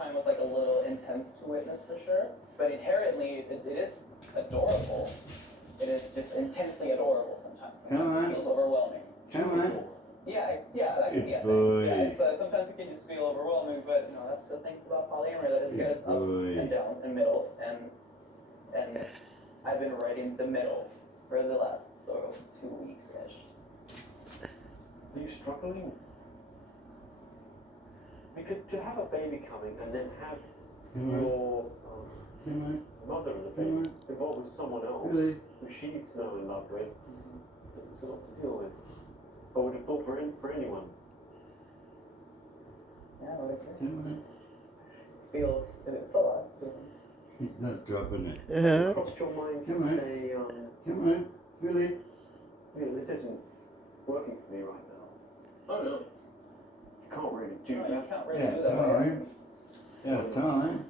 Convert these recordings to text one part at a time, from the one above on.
time was like a little intense to witness for sure. But inherently, it is adorable. It is just intensely adorable sometimes. Sometimes it feels overwhelming. Come on. Yeah, that can be a thing. Yeah, sometimes it can just feel overwhelming, but no, that's the things about polyamory, that it's got its ups and downs and middles, and I've been right in the middle for the last sort of 2 weeks-ish. Are you struggling? Because to have a baby coming and then have your mother and the baby involved with someone else who she's now in love with, it's a lot to deal with. I would have thought for anyone. Yeah, I would agree. Feels, it's a lot. He's not dropping it. It crossed your mind to say, Come on, Billy. this isn't working for me right now. Oh no. You can't really do that. You can't really Yeah, do that. time. Yeah, time.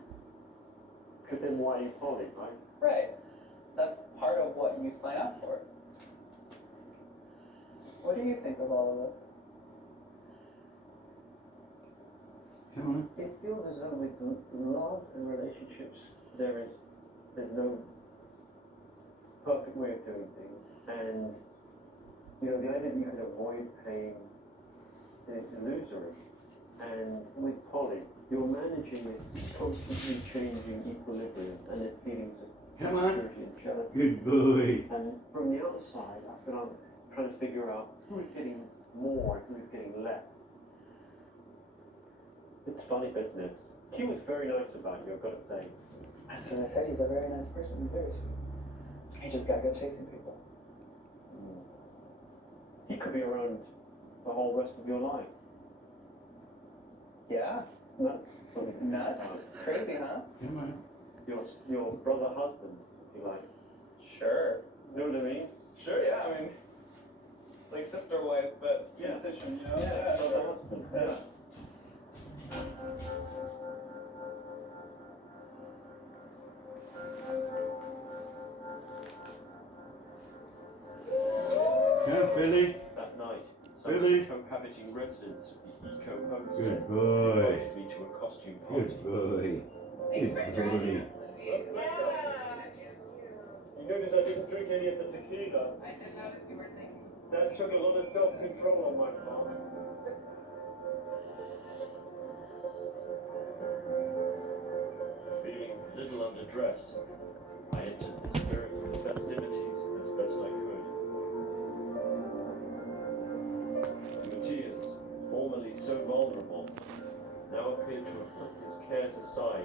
Because then why are you poly, right? Right. That's part of what you sign up for. What do you think of all of this? Come on. It feels as though with love and relationships, there's no perfect way of doing things, and the idea that you can avoid pain is illusory. And with poly, you're managing this constantly changing equilibrium, and there's feelings of Come on. security and jealousy. Good boy. And from the outside, I feel I'm trying to figure out who is getting more and who is getting less. It's funny business. Q was very nice about you, I've got to say. That's what I said, he's a very nice person, very sweet. He just gotta go chasing people. He could be around the whole rest of your life. Yeah. It's nuts. Nuts? Crazy, huh? Come on. Your brother husband, if you like. Sure. You know what I mean? Sure, yeah, I mean, like sister wife, but transition, you know? Yeah, Brother husband. Yeah. Come on, Billy. That night, some of Really? the cohabiting residents of the eco-homestead Good boy. invited me to a costume party. Good boy. Good boy. You notice I didn't drink any of the tequila. I did notice you were thinking. That took a lot of self-control on my part. Feeling a little underdressed, I entered the spirit of the festivities as best I could. Matthias, formerly so vulnerable, now appeared to have put his cares aside